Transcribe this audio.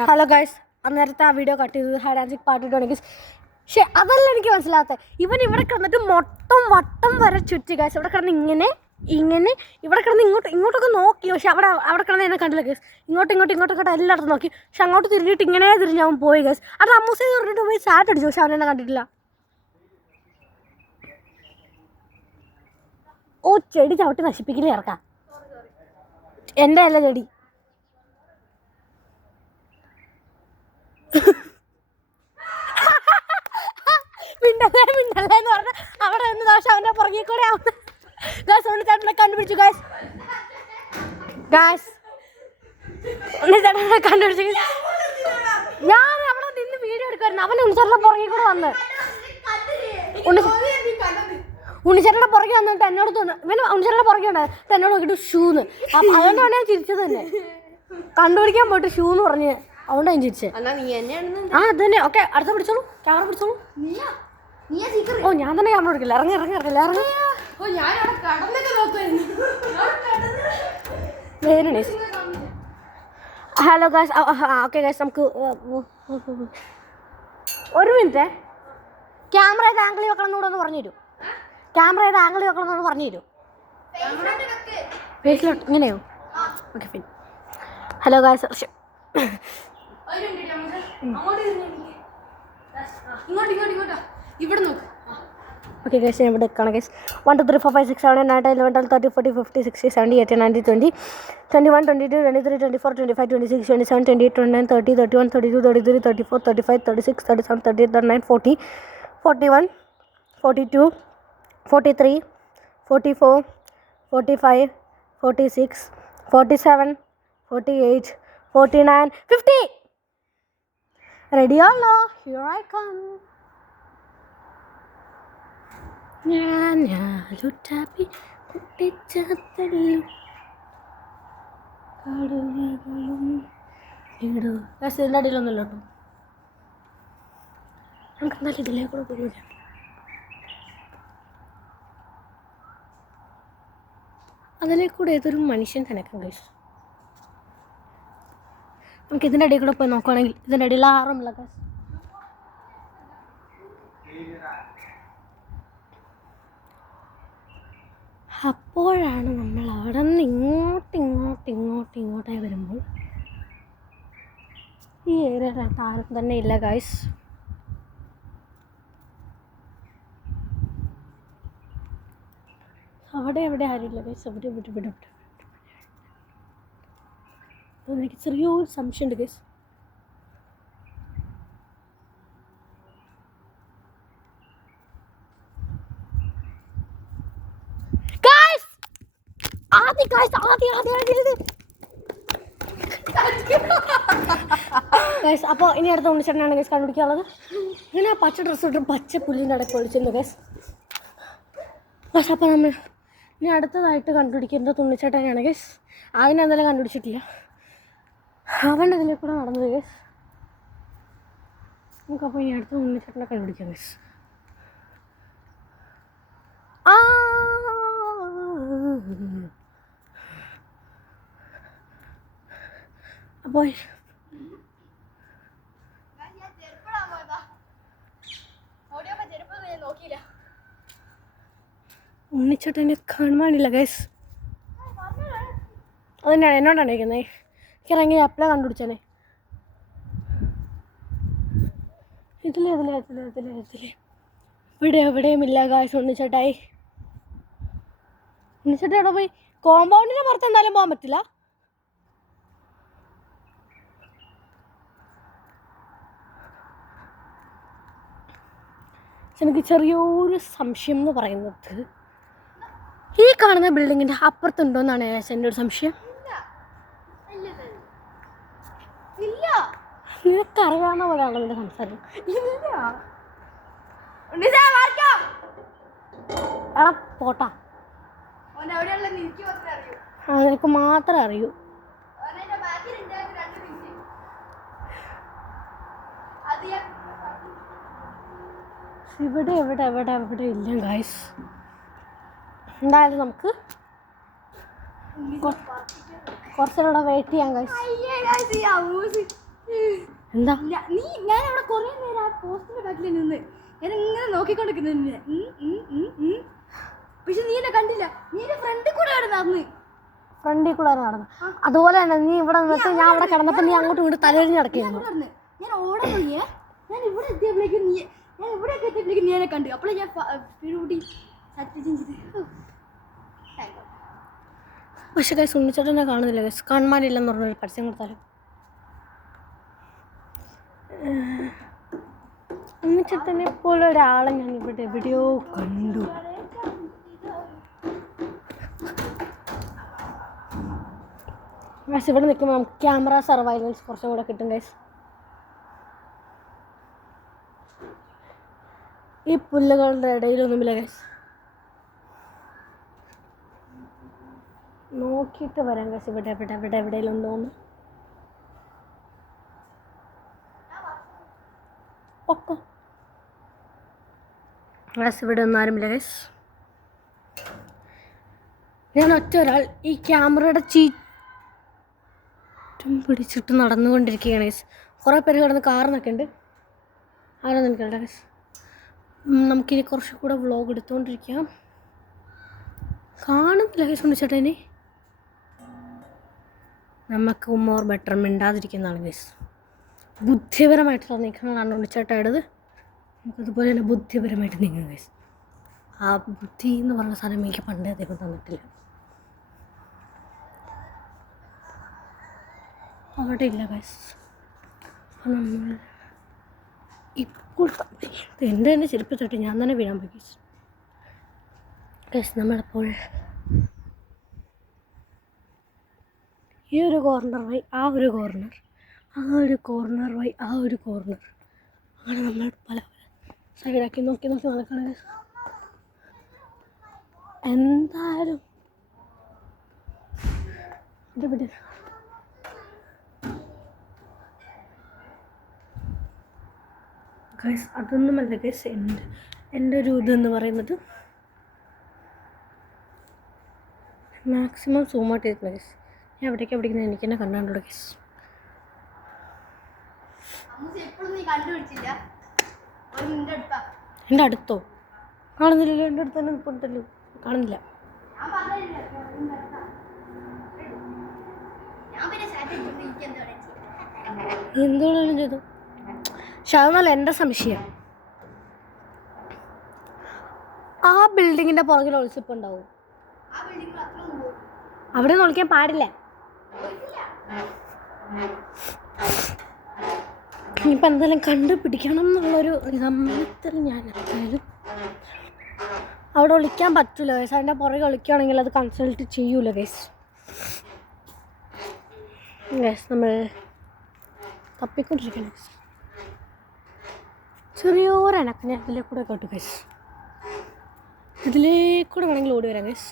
Hello guys, അന്നേരത്തെ ആ video cut ചെയ്തത് ഹൈഡാൻസിക് പാട്ട് ഇട്ടുണ്ടെങ്കിൽ പക്ഷേ അതല്ല എനിക്ക് മനസ്സിലാകാത്തത്. ഇവൻ ഇവിടെ കിടന്നിട്ട് വട്ടം വരെ ചുറ്റി ഗൈസ്. ഇവിടെ കിടന്ന് ഇങ്ങനെ ഇവിടെ കിടന്ന് ഇങ്ങോട്ടൊക്കെ നോക്കി. പക്ഷെ അവിടെ കിടന്ന് എന്നെ കണ്ടില്ല ഗൈസ്. ഇങ്ങോട്ടൊക്കെ എല്ലായിടത്തും നോക്കി. പക്ഷെ അങ്ങോട്ട് തിരിഞ്ഞിട്ട് ഇങ്ങനെ തിരിഞ്ഞ് അവൻ പോയി ഗൈസ്. അത് അമ്മൂസേ പറഞ്ഞിട്ട് പോയി സാറ്റ് അടിച്ചു. പക്ഷെ അവനെന്നെ കണ്ടിട്ടില്ല. ഓ, ചെടി ചവിട്ടി നശിപ്പിക്കില്ല ഇറക്കാം. എൻ്റെ അല്ല ചെടി. മിണ്ടല്ലേ എന്ന് പറഞ്ഞാൽ അവിടെ നിന്ന് ദോഷം അവൻ്റെ പുറകെ കൂടെ ഗാസ് ഉണ്ണിച്ചേട്ടനെ കണ്ടുപിടിച്ചു ഗാസ് ഉണ്ണിച്ചേട്ടനെ കണ്ടുപിടിച്ചു. ഞാൻ അവിടെ നിന്ന് വീഡിയോ എടുക്കുമായിരുന്നു. അവൻ ഉണ്ണിച്ചേട്ടൻ്റെ പുറകെ കൂടെ വന്ന് ഉണ്ണിച്ചേട്ടൻ്റെ പുറകെ വന്നിട്ട് എന്നോട് തോന്നുന്നു ഇവന് ഉണ്ണിച്ചേട്ടൻ്റെ പുറകെ ഉണ്ടായിരുന്നു. എന്നോട് നോക്കിയിട്ട് ഷൂന്ന്. അതുകൊണ്ടാണ് ഞാൻ ചിരിച്ചത് തന്നെ. കണ്ടുപിടിക്കാൻ പോയിട്ട് ഷൂന്ന് പറഞ്ഞ് അതുകൊണ്ടാണ് ഞാൻ ചിരിച്ചത്. ആ അത് തന്നെ. ഓക്കെ, അടുത്ത പിടിച്ചോളൂ, ക്യാമറ പിടിച്ചോളൂ. ഓ, ഞാൻ തന്നെ ക്യാമറ എടുക്കില്ല. ഇറങ്ങി very nice. Hello guys. Okay guys, നമുക്ക് ഒരു മിനിറ്റ്. ക്യാമറ ഏത് ആംഗിളിൽ വെക്കണം എന്നൂടെ ഒന്ന് പറഞ്ഞു തരൂ. ക്യാമറ ഏത് ആംഗിളിൽ വെക്കണം എന്നൊന്ന് പറഞ്ഞു തരൂ. ഫേസിലോട്ട് ഇങ്ങനെയോ? Okay fine. Hello guys. Okay guys, ഞാൻ ഇവിടെ നിൽക്കണം guys. 1 2 3 4 5 6 7 8 9 11 12 13 14 15 16 17 18 19 20 21 22 23 24 25 26 27 28 29 30 31 32 33 34 35 36 37 38 39 40 41 42 43 44 45 46 47 48 49 50. Ready or no? Here I come. ഞാലുട്ടാപ്പി കുട്ടിച്ചാത്തടിയും കടുവകളും ഇടൂ. ഇതിൻ്റെ അടിയിലൊന്നുമില്ല കേട്ടോ. നമുക്ക് എന്തായാലും ഇതിലേ കൂടെ പോകില്ല. അതിലേ കൂടെ ഏതൊരു മനുഷ്യൻ തനക്കും കഴിച്ചു. നമുക്ക് ഇതിൻ്റെ അടിയിൽ കൂടെ പോയി നോക്കുകയാണെങ്കിൽ ഇതിൻ്റെ അടിയിൽ ആറുമില്ല ഗൈസ്. അപ്പോഴാണ് നമ്മൾ അവിടെ നിന്ന് ഇങ്ങോട്ടായി വരുമ്പോൾ ഈ ഏരിയയിലകത്ത് ആരും തന്നെ ഇല്ല ഗൈസ്. അവിടെ ആരുമില്ല ഗൈസ്. ഇവിടെ എനിക്ക് ചെറിയൊരു സംശയമുണ്ട് ഗൈസ്. അപ്പോൾ ഇനി അടുത്ത ഉണ്ണിച്ചേട്ടനാണ് ഗൈസ് കണ്ടുപിടിക്കാനുള്ളത്. ഇങ്ങനെ ആ പച്ച ഡ്രസ്സ് ഇട്ട് പച്ച പുല്ലിൻ്റെ ഇടയ്ക്ക് ഒളിച്ചിരുന്നു ഗൈസ്. അപ്പോൾ നമ്മൾ ഇനി അടുത്തതായിട്ട് കണ്ടുപിടിക്കേണ്ടത് ഉണ്ണിച്ചേട്ടനാണ് ഗൈസ്. അതിനെ എന്തായാലും കണ്ടുപിടിച്ചിട്ടില്ല. അവൻ്റെ ഇതിലെ കൂടെ നടന്നത് ഗൈസ്. നമുക്കപ്പോൾ ഇനി അടുത്ത ഉണ്ണിച്ചേട്ടനെ കണ്ടുപിടിക്കാം ഗൈസ്. അപ്പോൾ ഉണ്ണിച്ചേട്ടനെ കാണുവാനില്ല ഗൈസ്. അതുതന്നെയാണ് എന്നോടാണ് ഇരിക്കുന്നത്. എനിക്കിറങ്ങി അപ്പളെ കണ്ടുപിടിച്ചാലേ. ഇതിലെ എവിടെയുമില്ല ഗൈസ് ഉണ്ണിച്ചേട്ടായി. ഉണ്ണിച്ചേട്ടൻ എവിടെ പോയി? കോമ്പൗണ്ടിൻ്റെ പുറത്ത് എന്തായാലും പോകാൻ പറ്റില്ല. എനിക്ക് ചെറിയൊരു സംശയം എന്ന് പറയുന്നത് ഈ കാണുന്ന ബിൽഡിങ്ങിൻ്റെ അപ്പുറത്തുണ്ടോ എന്നാണ് എൻ്റെ ഒരു സംശയം. നിനക്കറിയാവുന്ന പോലെയാണോ നിന്റെ സംസാരം? എടാ പോട്ടാ, നിനക്ക് മാത്രമേ അറിയൂ. ഇവിടെ ഇല്ല ഗൈസ്. എന്തായാലും നമുക്ക് കുറച്ചുകൂടെ വെയിറ്റ് ചെയ്യാം ഗൈസ്. എന്താ നീ ഞാൻ അവിടെ കുറേ നേരം ആ പോസ്റ്റിന്റെ ബാക്കിൽ നിന്ന് ഞാൻ ഇങ്ങനെ നോക്കിക്കൊണ്ടിരിക്കുന്നു. പക്ഷെ നീ എന്നെ കണ്ടില്ല. നീ എന്റെ ഫ്രണ്ടിൽ കൂടെ നടന്നു. ഫ്രണ്ടിൽ കൂടെ നടന്നു. അതുപോലെ തന്നെ നീ ഇവിടെ നിന്നിട്ട് ഞാൻ അവിടെ കിടന്നപ്പോൾ നീ അങ്ങോട്ടും ഇങ്ങോട്ട് തലവരിഞ്ഞ് നടക്കുന്നു. ഞാൻ ഓടാൻ തുടങ്ങിയേ. ഞാൻ ഇവിടെ എത്തിയപ്പോഴേക്കും നീ എന്നെ കണ്ടു. അപ്പോഴേ ഞാൻ കൂടി പക്ഷെ കൈ സുണ്ണിച്ചേട്ടനെ കാണുന്നില്ല. ഗൈസ് കാണാനില്ലെന്ന് പറഞ്ഞൊരു പരസ്യം കൊടുത്താലും സുണ്ണിച്ചേട്ടനെ പോലെ ഒരാളെ ഞാൻ ഇവിടെ എവിടെയോ കണ്ടു. ഗൈസ് ഇവിടെ നിൽക്കുമ്പോൾ നമുക്ക് ക്യാമറ സർവൈലൻസ് കുറച്ചും കൂടെ കിട്ടും. ഗൈസ് ഈ പുല്ലുകളുടെ ഇടയിലൊന്നുമില്ല. ഗൈസ് നോക്കിയിട്ട് വരാം. ഗൈസ് ഇവിടെ എവിടെയെങ്കിലും ഉണ്ടോന്ന് ഒക്കെ. ഗൈസ് ഇവിടെ ഒന്നും ആരുമില്ല. ഗൈസ് ഞാൻ ഒറ്റ ഒരാൾ ഈ ക്യാമറയുടെ പിടിച്ചിട്ട് നടന്നുകൊണ്ടിരിക്കുകയാണ്. ഗൈസ് കുറേ പേര് കിടന്ന് കാറിനൊക്കെ ഉണ്ട്. ആരാന്ന് എനിക്കല്ല. ഗൈസ് നമുക്കിനി കുറച്ച് കൂടെ വ്ളോഗ് എടുത്തുകൊണ്ടിരിക്കാം. കാണുന്നില്ല ഗൈസ് സുണ്ണിച്ചേട്ടനെ. നമുക്ക് മോർ ബെറ്റർ മിണ്ടാതിരിക്കുന്നതാണ് ഗൈസ്. ബുദ്ധിപരമായിട്ടുള്ള നീക്കങ്ങളാണ് സുണ്ണിച്ചേട്ടയുടേത്. നമുക്കതുപോലെ തന്നെ ബുദ്ധിപരമായിട്ട് നീങ്ങും ഗൈസ്. ആ ബുദ്ധി എന്ന് പറഞ്ഞ സാധനം എനിക്ക് പണ്ടേ അദ്ദേഹം തന്നിട്ടില്ല. അവിടെ ഇല്ല ഗൈസ്. നമ്മൾ ഇപ്പോൾ എൻ്റെ തന്നെ ചെരുപ്പ് തൊട്ട് ഞാൻ തന്നെ വീഴാൻ പോയി ഗൈസ്. ഗൈസ് നമ്മളപ്പോൾ ഈ ഒരു കോർണർ വഴി ആ ഒരു കോർണർ, ആ ഒരു കോർണർ വഴി ആ ഒരു കോർണർ, അങ്ങനെ നമ്മൾ പല സൈഡാക്കി നോക്കി നടക്കണം ഗൈസ്. എന്തായാലും ഇവിടെ ഗൈസ് അതൊന്നുമല്ല ഗൈസ്. എൻ്റെ ഒരു ഇതെന്ന് പറയുന്നത് മാക്സിമം സൂമായിട്ട് ചെയ്തിട്ടുണ്ട് ഗൈസ്. ഞാൻ എവിടേക്കാണ് പിടിക്കുന്നത് എനിക്ക് തന്നെ കണ്ടാണ്ടോ ഗൈസ്. എൻ്റെ അടുത്തോ? കാണുന്നില്ലല്ലോ. എൻ്റെ അടുത്ത് തന്നെ നിൽപ്പുണ്ടല്ലോ. കാണുന്നില്ല. എന്തുകൊണ്ടും ചെയ്തു. പക്ഷെ അതൊന്നല്ല എൻ്റെ സംശയം. ആ ബിൽഡിങ്ങിൻ്റെ പുറകിൽ ഒളിച്ചിപ്പ് ഉണ്ടാവും. അവിടെ നിന്ന് ഒളിക്കാൻ പാടില്ല. ഇനിയിപ്പോൾ എന്തായാലും കണ്ടുപിടിക്കണം എന്നുള്ളൊരു നിഗമനത്തിൽ ഞാൻ എന്തായാലും അവിടെ ഒളിക്കാൻ പറ്റില്ല ഗൈസ്. അതിൻ്റെ പുറകെ ഒളിക്കുകയാണെങ്കിൽ അത് കൺസൾട്ട് ചെയ്യൂല ഗൈസ്. ഗൈസ് നമ്മൾ തപ്പിക്കൊണ്ടിരിക്കണം ഗൈസ്. ചെറിയൊരനക്കനെ അതിലേക്കൂടെ കേട്ടു ഗൈസ്. ഇതിലേക്കൂടെ വേണമെങ്കിൽ ഓടി വരാം ഗൈസ്.